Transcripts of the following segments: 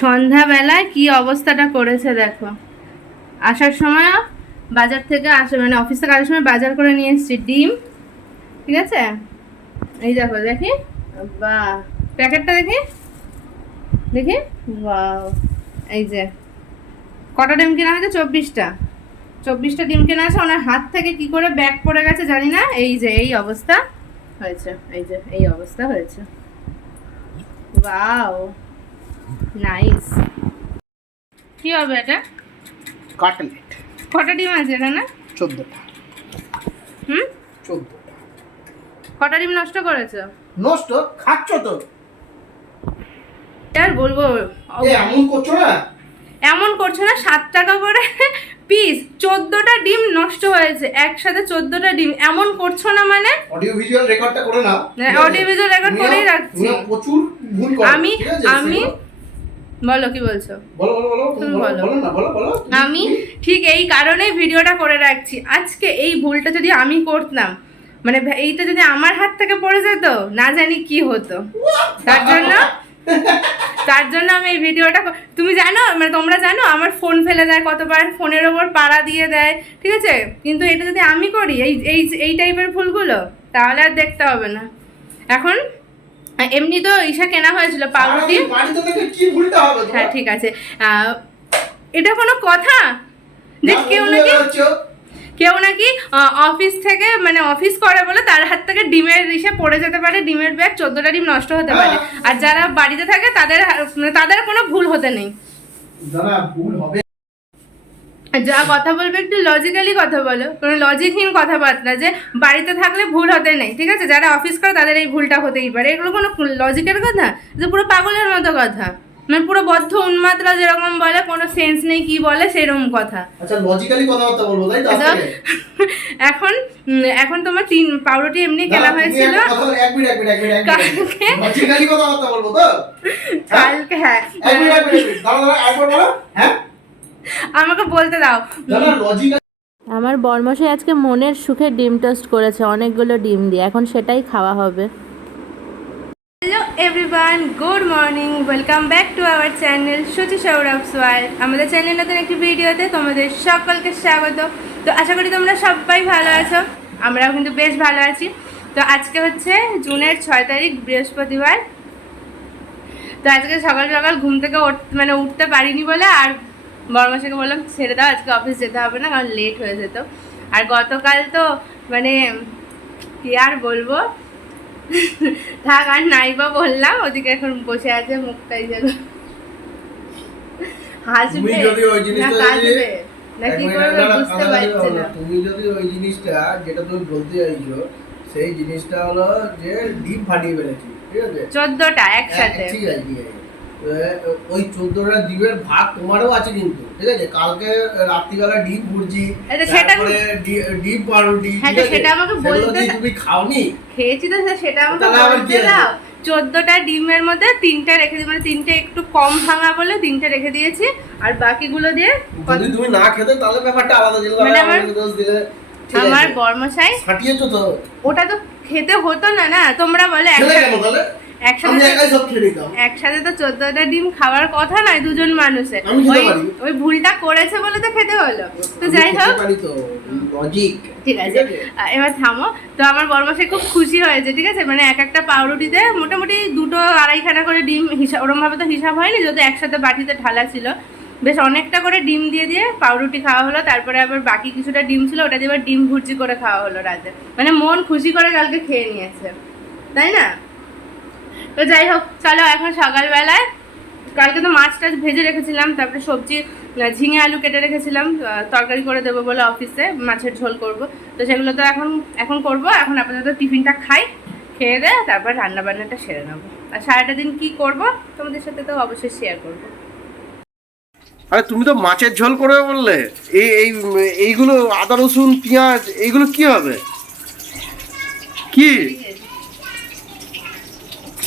সন্ধ্যাবেলায় কি অবস্থাটা করেছে দেখো। আসার সময় বাজার থেকে মানে অফিস থেকে আসার সময় বাজার করে নিয়ে এসেছি ডিম, ঠিক আছে। এই দেখো, দেখি বা প্যাকেটটা দেখি দেখি, বাহ, এই যে কটা ডিম কেনা হয়েছে, 24টা ডিম কেনা আছে। ওনার হাত থেকে কি করে ব্যাগ পড়ে গেছে জানি না। এই যে এই অবস্থা হয়েছে, এই যে এই অবস্থা হয়েছে। Wow, nice. কি হবে এটা? কাটলেট। কটা ডিম আছে এটা? না 14টা। 14টা। কটা ডিম নষ্ট করেছো? নষ্ট খাচ্ছ তো? আর বলবো, এমন করছো না, এমন করছো না। 7 টাকা করে পিস, 14টা ডিম নষ্ট হয়েছে একসাথে। 14টা ডিম এমন করছো না, মানে অডিও ভিজুয়াল রেকর্ডটা করে নাও। অডিও ভিজুয়াল রেকর্ড করেই রাখছি। প্রচুর ভুল করো। আমি বলো, কি বলছো? বলো বলো বলো, তুমি বলো। বলো না, বলো বলো। আমি ঠিক এই কারণেই ভিডিওটা করে রাখছি। আজকে এই ভুলটা যদি আমি করতাম, মানে এইটা যদি আমার হাত থেকে পড়ে যেত, না জানি কি হতো। তার জন্য আমি এই ভিডিওটা, তুমি জানো, মানে তোমরা জানো আমার ফোন ফেলে দেয় কতবার, ফোনের ওপর পাড়া দিয়ে দেয়, ঠিক আছে। কিন্তু এটা যদি আমি করি, এই টাইপের ভুলগুলো, তাহলে আর দেখতে হবে না। এখন এমনি তো ঈশা কেনা হয়েছিল পাউরুটি। হ্যাঁ ঠিক আছে, এটা কোনো কথা যে কেউ নাকি অফিস থেকে, মানে অফিস করে বলে তার হাত থেকে ডিমের ইসে পড়ে যেতে পারে, ডিমের ব্যাগ, 14টা ডিম নষ্ট হতে পারে। আর যারা বাড়িতে থাকে তাদের কোনো ভুল হতে নেই। যা কথা বলবে একটু লজিক্যালি কথা বলো, কোনো লজিকহীন কথাবার্তা যে বাড়িতে থাকলে ভুল হতে নেই, ঠিক আছে। যারা অফিস করে তাদের এই ভুলটা হতেই পারে, এগুলো কোনো লজিকের কথা? যে পুরো পাগলের মতো কথা, মানে পুরো বদ্ধ উন্মাদরা যেরকম বলে, কোনো সেন্স নেই কি বলে, সেরকম কথা। আচ্ছা, লজিক্যালি কথাবার্তা বলবো, তাই তো? এখন তোমার 3 পাউরুটি এমনি কেনা হয়েছিল। এক মিনিট লজিক্যালি কথাবার্তা বলবো তো কালকে। হ্যাঁ, দাঁড়া একবার বলো। হ্যাঁ, আমাকে বলতে দাও। লজিক্যালি আমার বরমশাই আজকে মনের সুখে ডিম টোস্ট করেছে অনেকগুলো ডিম দিয়ে, এখন সেটাই খাওয়া হবে। Hello everyone, good morning, welcome back to our channel Suchi Sourav's world. আমাদের চ্যানেল নতুন একটি ভিডিওতে তোমাদের সকলকে স্বাগত। তো আশা করি তোমরা সবাই ভালো আছো, আমরাও কিন্তু বেশ ভালো আছি। তো আজকে হচ্ছে জুনের 6 তারিখ, বৃহস্পতিবার। তো আজকে সকাল সকাল ঘুম থেকে উঠতে পারিনি বলে, আর বড়মাসাকে বললাম ছেড়ে দাও, আজকে অফিস যেতে হবে না, কারণ লেট হয়ে যেত। আর গতকাল তো মানে কি আর বলবো, থাক আর নাই বা বললাম। ওদিকে এখন বসে আছে, মুখটাই যেন হাসবে না কাঁদবে না কি করবে বুঝতে পারছি না। তুমি যদি ওই জিনিসটা যেটা তুমি বলতে চাইছো, সেই জিনিসটা হলো যে ডিম ফাটিয়ে ফেলেছি, ঠিক আছে, 14টা একসাথে। ঠিক আছে, ওই 14টা ডিমের ভাগ তোমারও আছে কিন্তু, ঠিক আছে। কালকে রাত্রিবেলা ডিম ভুর্জি, তারপরে ডিম পাউরুটি, সেটা আমাকে বলতে, তুমি খাওনি? খেয়েছি তো, সেটা আমাকে বলতে দাও। 14টা ডিমের মধ্যে 3টা রেখে দিই, মানে 3টে একটু কম ভাঙা বলে 3টে রেখে দিয়েছি, আর বাকিগুলো দিয়ে যদি তুমি না খেতে তাহলে ব্যাপারটা আলাদা ছিল। মানে আমার বরমশাই ফাটিয়েছো তো, ওটা তো খেতে হতো না। না তোমরা বলে একসাথে তো 14টা ডিম খাওয়ার কথা নয় দুজন মানুষের। ওই ভুলটা করেছে বলে তো খেতে হলো। তো যাই হোক, ঠিক আছে, এবার থামো। তো আমার বড়মশাই খুব খুশি হয়েছে, ঠিক আছে। মানে একটা পাউরুটিতে মোটামুটি 2-2.5খানা করে ডিম, ওরম ভাবে তো হিসাব হয়নি, যদি একসাথে বাটিতে ঢালা ছিল। বেশ অনেকটা করে ডিম দিয়ে পাউরুটি খাওয়া হলো। তারপরে আবার বাকি কিছুটা ডিম ছিল, ওটা দিয়ে আবার ডিম ভুর্জি করে খাওয়া হলো রাতে। মানে মন খুশি করে কালকে খেয়ে নিয়েছে, তাই না? তো যাই হোক, চলো এখন সকালবেলায়, কালকে তো মাছ টাছ ভেজে রেখেছিলাম, তারপরে সবজি ঝিঙে আলু কেটে রেখেছিলাম, তরকারি করে দেবো বলে অফিসে, মাছের ঝোল করব। তো সেগুলো তো এখন করব। এখন আপাতত টিফিনটা খাই, খেয়ে দে, তারপর রান্নাবান্নাটা সেরে নেবো। আর সারাটা দিন কী করব তোমাদের সাথে তো অবশ্যই শেয়ার করবো। আরে তুমি তো মাছের ঝোল করবে বললে, এইগুলো আদা রসুন পেঁয়াজ এইগুলো কি হবে? কি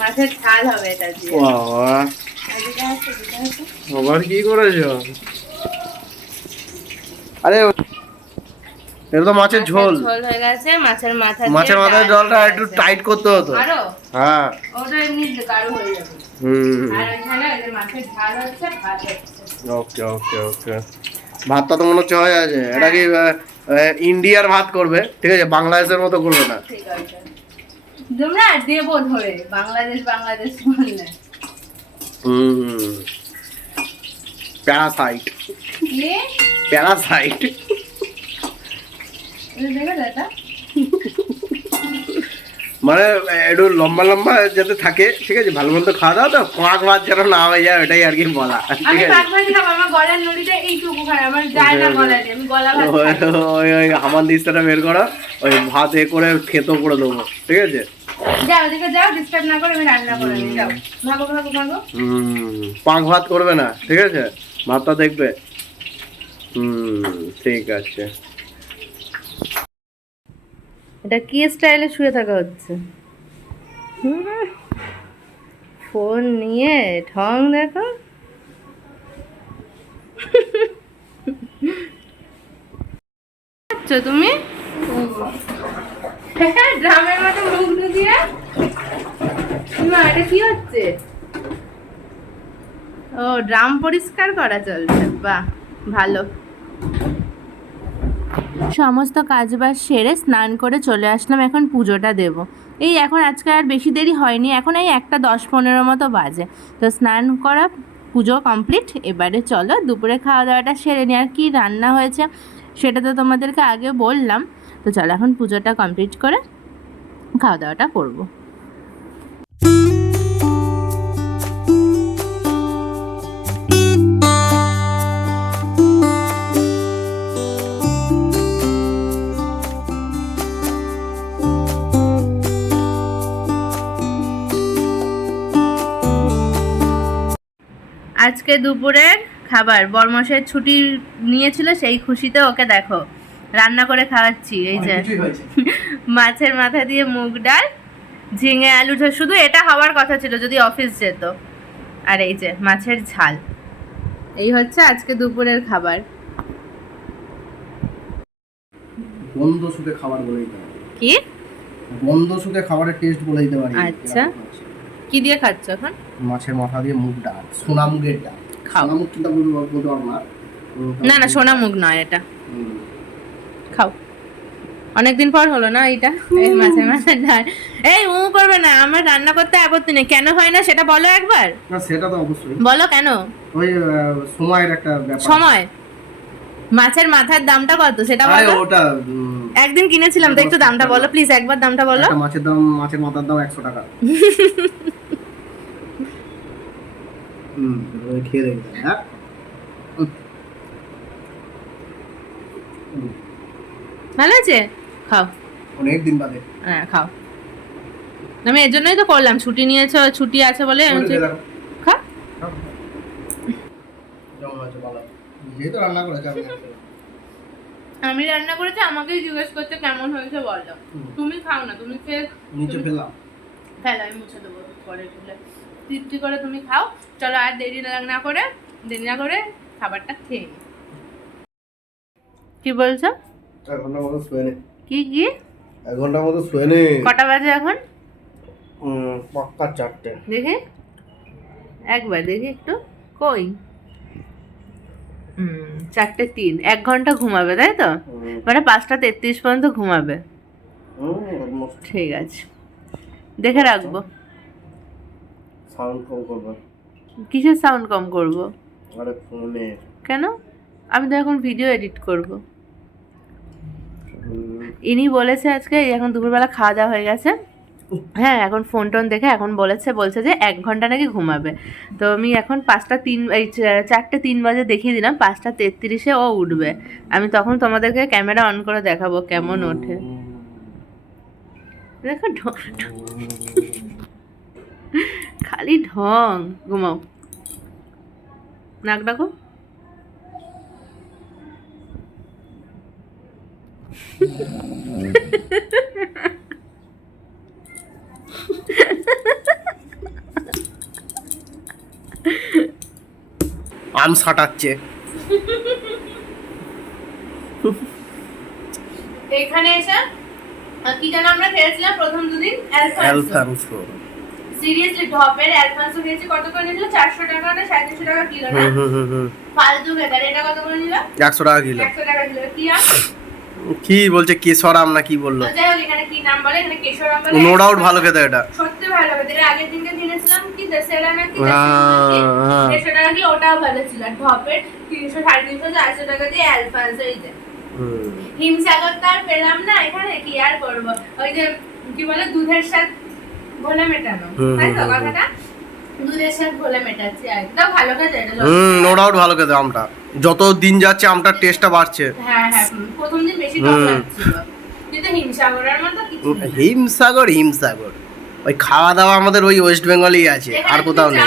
মাছের ঝাল হবে এটা দিয়ে। বাবা, আবার কি করেছো? আরে এটা তো মাছের ঝোল হয়ে গেছে। মাছের মাথার জলটা একটু টাইট করতে হতো। আরো হ্যাঁ, ওটা এমনি গাঢ় হয়ে যাবে। হুম। আর ওইখানে ওই যে মাছের ঝাল হচ্ছে, ভাত হচ্ছে। ওকে ওকে ওকে, ভাতটা তো মনে হচ্ছে হয়ে আছে। এটা কি ইন্ডিয়ার ভাত করবে, ঠিক আছে, বাংলাদেশের মতো করবে না। ঠিক আছে, তোমরা দেবো ধরে বাংলাদেশ বাংলাদেশ বললে। হুম, প্যারাসাইট কি প্যারাসাইট। দেখো দাদা, মানে একটু লম্বা লম্বা যাতে থাকে, ঠিক আছে, ভালো মন্দ খাওয়া দাওয়া তো, পাঁক ভাত যেন না হয়ে যায়, ওটাই আর কি বলা, আমি ঠিক আছে। ভাত ভাজি খাবো, আমার গলার নড়িটা এইটুকু খাই, আমার যায় না গলায়, আমি গলা ভাত খাই। ওই ওই হামান দিস্তাটা বের করো, ওই ভাত এ করে খেতেও করে দেবো, ঠিক আছে। যাও ওদিকে যাও, ডিস্টার্ব না করে আমি রান্না করে নিই, যাও ভাগো ভাগো ভাগো। পাঁক ভাত করবে না, ঠিক আছে, ভাতটা দেখবে। ঠিক আছে। এটা কি স্টাইলে শুয়ে থাকা হচ্ছে, ফোন নিয়ে ঠং দেখো। তুমি ড্রামের মতো মুখ ঢুকিয়ে, না এটা কি হচ্ছে? ও ড্রাম পরিষ্কার করা চলছে, বাহ ভালো। সমস্ত কাজবাজ সেরে স্নান করে চলে আসলাম, এখন পুজোটা দেব। এই এখন আজকে আর বেশি দেরি হয়নি, এখন এই 1:10-15 মতো বাজে। তো স্নান করা, পুজো কমপ্লিট। এবারে চলো দুপুরে খাওয়া দাওয়াটা সেরে নিই। আর কি রান্না হয়েছে সেটা তো তোমাদেরকে আগে বললাম। তো চলো এখন পুজোটা কমপ্লিট করে খাওয়া দাওয়াটা করবো। আজকে দুপুরের খাবার বরমশের ছুটি নিয়েছিল, সেই খুশিতে ওকে দেখো রান্না করে খাওয়াচ্ছি। এই যে মাছের মাথা দিয়ে মুগ ডাল, ঝিঙে আলু ঝোল, শুধু এটা হওয়ার কথা ছিল যদি অফিস যেত। আর এই যে মাছের ঝাল, এই হচ্ছে আজকে দুপুরের খাবার। বন্ধ সুখে খাবার বলে দিতে পারি। কি বন্ধ সুখে খাবারের টেস্ট বলে দিতে পারি। আচ্ছা, কি দিয়ে খাচ্ছ এখন? মাছের মাথা দিয়ে মুগ ডাল, সোনা মুগের ডাল। খাও। সোনা মুগ কিন্তু বলতে পারবো না। না না, সোনা মুগ নয় এটা, খাও। অনেকদিন পর হলো না এইটা, এই মাছের মাথার ডাল। এই করবে না, আমার রান্না করতে আপত্তি নেই, কেন হয় না সেটা বলো একবার। না সেটা তো অবশ্যই বলো কেন। ওই সময়ের একটা ব্যাপার। সময়, মাছের মাথার দামটা কত সেটা বলো। ওটা একদিন কিনেছিলাম তো, একটু দামটা বলো প্লিজ, একবার দামটা বলো। একটা মাছের মাথার দাম 100 টাকা। খেয়ে দেখবে। হ্যাঁ ভালো আছে, খাও। অনেক দিন বাদে। হ্যাঁ খাও, আমি এর জন্যই তো করলাম, ছুটি নিয়েছো, ছুটি আছে বলে খা। যেহেতু রান্না করেছে আমি রান্না করেছি, আমাকেই জিজ্ঞেস করতে কেমন হয়েছে বলো। তুমি খাও না, তুমি খেয়ে নিচে ফেললাম, ফেলো, আমি মুছে দেবো পরে তুলে। তৃপ্তি করে তুমি খাও। চলো আর দেরি না করে খাবারটা খেয়ে নিই। কি বলছো? 1 ঘন্টার মতো শুয়ে নে। কি 1 ঘন্টার মতো শুয়ে নে। কটা বাজে এখন? পাক্কা 4টে। দেখি একবার, দেখি একটু, কই 4:03। 1 ঘন্টা ঘুমাবে তাই তো, মানে 5:33 পর্যন্ত ঘুমাবে। ঠিক আছে, দেখে রাখবো। সাউন্ড কম করবে। কিসের সাউন্ড কম করবো? আরে ফোনে। কেন? আমি তো এখন ভিডিও এডিট করব। ইনি বলেছে আজকে, এখন দুপুরবেলা খাওয়া দাওয়া হয়ে গেছে, হ্যাঁ এখন ফোন টোন দেখে এখন বলছে যে 1 ঘন্টা নাকি ঘুমাবে। তো আমি এখন 4:03 বাজে দেখিয়ে দিলাম, 5:33-এ ও উঠবে। আমি তখন তোমাদেরকে ক্যামেরা অন করে দেখাবো কেমন ওঠে। দেখো খালি ঢং। ঘুমাও, নাক ডাকো। আম সাটাচ্ছে। এখানে এসে কি যেন আমরা খেয়েছিলাম প্রথম দুদিন, অ্যালফান্সো। সিরিয়াসলি ঢপের অ্যালফান্সো খেয়েছি, কত করে নিল? 400 টাকা না 350 টাকা কিলো না? ফালতু বেকার। এটা কত করে নিল? 100 টাকা কিলো। 100 টাকা কিলো। কি আম? কি বলছে কেশরাম না কি বললো? যাই হোক, এখানে কি নাম বলে? এখানে কেশরাম বলে। নো ডাউট ভালো খেতে এটা। সত্যি ভালো খেতে। এর আগের দিনকে কিনেছিলাম কি দশেরা নাকি 150 টাকা কি, ওটাও ভালো ছিল। আর ঢপের 300 350 400 টাকা দিয়ে অ্যালফান্সো এই যে। হিমসাগর তো আর পেলাম না এখানে, কি আর করবো? ওই যে কি বলে দুধের সাথে ঘোলা মেটানো, তাই তো কথাটা? দুধের সাথে ঘোলা মেটাচ্ছি। একদম ভালো খেতে এটা। নো ডাউট ভালো খেতে আমটা। যত দিন যাচ্ছে আমটার টেস্টটা বাড়ছে। হ্যাঁ হ্যাঁ, প্রথম দিন বেশি টক লাগছিল, কিন্তু হিমসাগরের মতো কিছু না। হিমসাগর ওই খাওয়া দাওয়া আমাদের ওই ওয়েস্ট বেঙ্গলেই আছে, আর কোথাও নেই।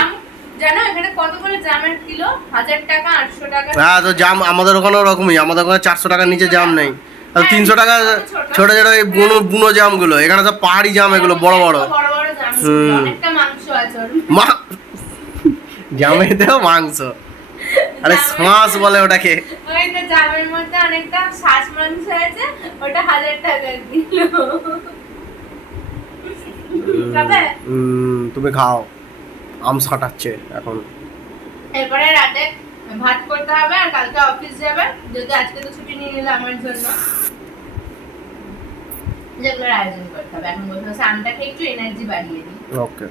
জানো এখানে কত করে জামের কিলো? 1000 টাকা 800 টাকা। হ্যাঁ, তো জাম আমাদের ওখানে ওরকমই। আমাদের ওখানে 400 টাকার নিচে জাম নেই। আর 300 টাকা ছোট ছোট ওই বুনো জামগুলো। এখানে তো পাহাড়ি জাম, এগুলো বড় বড়। বড় বড় জাম, অনেকটা মাংস আছে ওর। জামেতেও মাংস, আরে শ্বাস বলে ওটাকে। ওই তো জামের মধ্যে অনেকটা শ্বাস মাংস আছে, ওটা 1000 টাকা কিলো। খাবে? তুমি খাও, আম ছাটাচ্ছে এখন। এরপরে রাতে ভাত করতে হবে, আর কালকে অফিস যাবে। যদি আজকে তো ছুটি নিয়ে নিলে আমার জন্য, যেগুলোর আয়োজন করতে হবে। এখন বলতে আমটা খেয়ে একটু এনার্জি বাড়িয়ে দিই। ওকে।